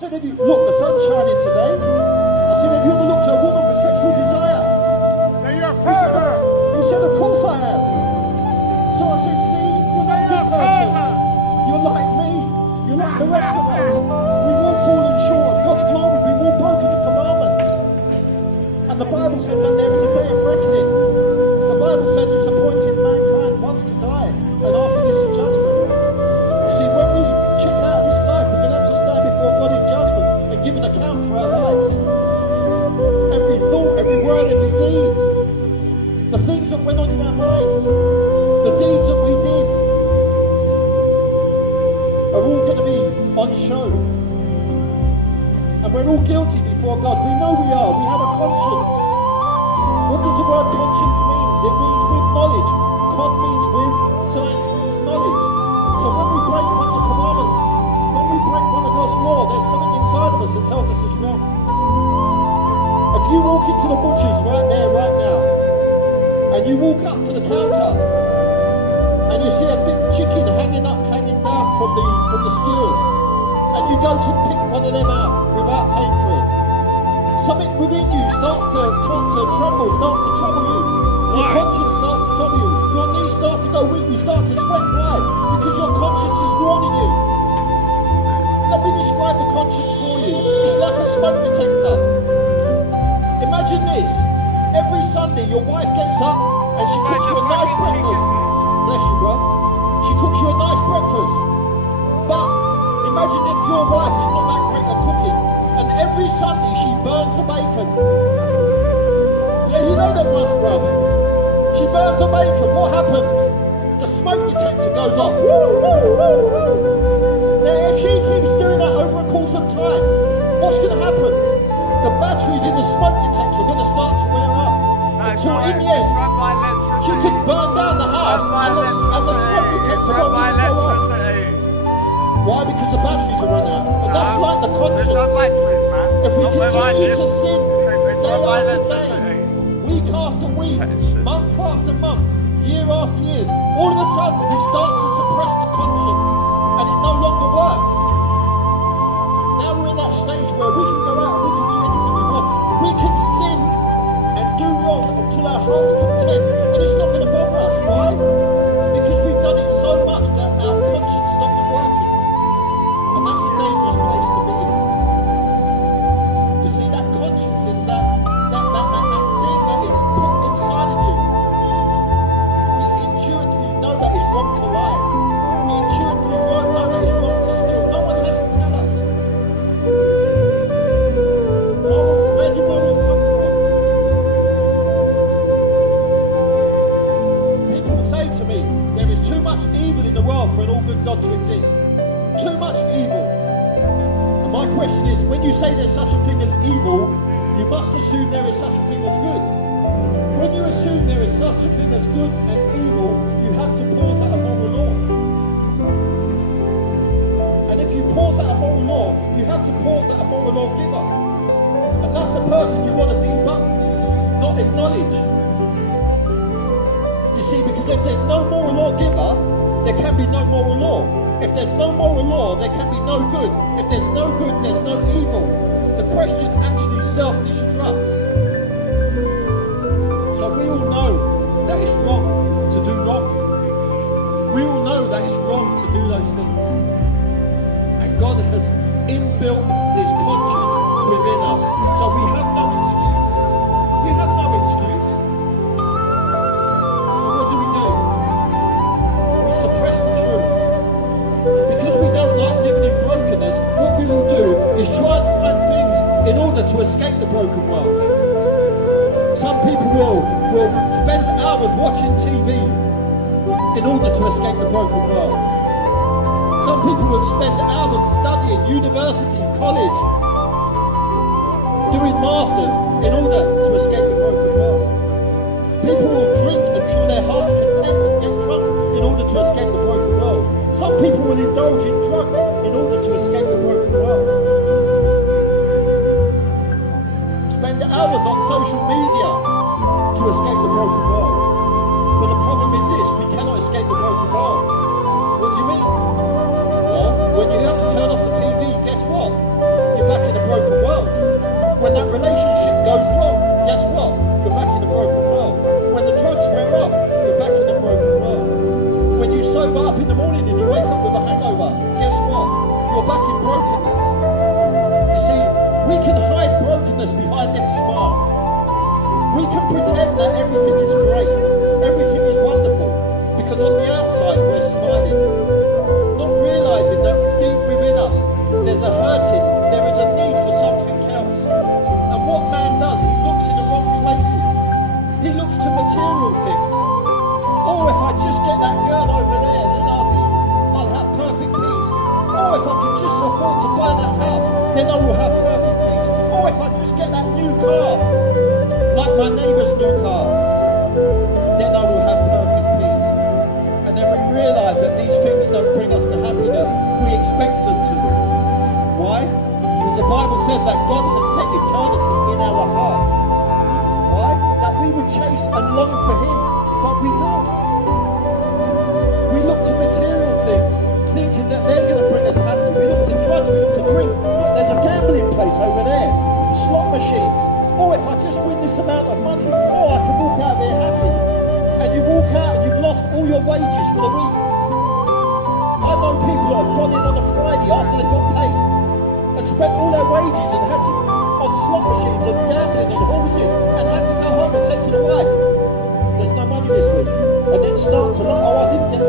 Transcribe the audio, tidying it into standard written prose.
said, have you, look, the sun's shining today. I said, have you ever looked at a woman with sexual desire? They're your father. He said, of course I have. So I said, see, you're not a good person. You're like me. You're like the rest of us. We've all fallen short of God's glory. We've all broken the commandments. And the Bible says that there is a day of reckoning. The Bible says it's appointed mankind once to die, and after this the judgment. You see, when we check out this life, we're going to have to stand before God in judgment and give an account for our lives. Every thought, every word, every deed, the things that went on in our minds, the deeds that we did, are all going to be on show. And we're all guilty before God. We know we are. We have a conscience. What does the word conscience mean? It means with knowledge. Con means with, science means knowledge. So when we break one of the commandments, when we break one of God's law, there's something inside of us that tells us it's wrong. If you walk into the butcher's right there, right now, and you walk up to the counter, and you see a big chicken hanging down from the skewers, and you go to pick one of them out without paying for it, something within you starts to trouble you. Your conscience starts to trouble you. Your knees start to go weak. You start to sweat. Why? Because your conscience is warning you. Let me describe the conscience for you. It's like a smoke detector. Imagine this. Every Sunday your wife gets up and she cooks you a nice breakfast. Bless you, bro. She cooks you a nice breakfast. But imagine if your wife is not that great at cooking, and every Sunday she burns the bacon. Yeah, you know that one, bro. She burns the bacon. What happens? The smoke detector goes off. Woo, woo, woo, woo. Now, if she keeps doing that over a course of time, what's going to happen? The batteries in the smoke detector are going to start to wear off. Until in the end, she could burn down the house and the smoke detector won't even go off. Why? Because the batteries are running out. And that's like the conscience. If we continue to sin day after day, week after week, month after month, year after year, all of a sudden we start to suppress the conscience and it no longer works. Now we're in that stage where we can go out and we can do anything we want. We can sin and do wrong until our heart's content, and it's not going to bother us. Why? Because we've done it so much that our conscience stops working. And that's a dangerous place to be in. You see, that conscience is that thing that is put inside of you. We intuitively know that it's wrong to lie. We intuitively know that it's wrong to steal. No one has to tell us. Where do morals come from? People say to me, there is too much evil in the world for an all-good God to exist. Too much evil. And my question is, when you say there's such a thing as evil, you must assume there is such a thing as good. When you assume there is such a thing as good and evil, you have to pause at a moral law. And if you pause at a moral law, you have to pause at a moral lawgiver. And that's the person you want to debunk, not acknowledge. You see, because if there's no moral lawgiver, there can be no moral law. If there's no moral law, there can be no good. If there's no good, there's no evil. The question actually self-destructs. So we all know that it's wrong to do wrong. We all know that it's wrong to do those things. And God has inbuilt this conscience within us. So we have no excuse. You have no excuse. So what do? We suppress the truth. Because we don't like living in brokenness, what we will do is try and find things in order to escape the broken world. Some people will spend hours watching TV in order to escape the broken world. Some people will spend hours studying university, college, doing masters in order to escape the broken world. People will drink until their heart's content and get drunk in order to escape the broken world. Some people will indulge in drugs in order to escape the broken world. Spend hours on social media to escape the broken world. But the problem is this, we cannot escape the broken world. What do you mean? Well, when you have to turn off the TV, guess what? You When that relationship goes wrong, guess what? You're back in the broken world. When the drugs wear off, you're back in the broken world. When you sober up in the morning and you wake up with a hangover, guess what? You're back in brokenness. You see, we can hide brokenness behind them smiles. We can pretend that everything is great, everything is wonderful, because on the outside we're smiling, not realizing that deep within us there's a hurting, there is a need for something else. And what man does, he looks in the wrong places. He looks to material things. Oh, if I just get that girl over there, then I'll have perfect peace. Oh, if I can just afford to buy that house, then I will have perfect peace. Oh, if I just get that new car, like my neighbour's new car, then I will have perfect peace. And then we realise that these things don't bring us the happiness we expect them to. Why? Because the Bible says that God has set eternity in our hearts. Why? That we would chase and long for Him, but we don't. We look to material things, thinking that they're going to bring us happiness. We look to drugs, we look to drink. Look, there's a gambling place over there, slot machines. Oh, if I just win this amount of money, oh, I can walk out there happy. And you walk out and you've lost all your wages for the week. I know people that have gone in on a Friday after they got paid and spent all their wages and had to on slot machines and gambling and horses and had to go home and say to the wife, there's no money this week. And then start to like, oh, I didn't get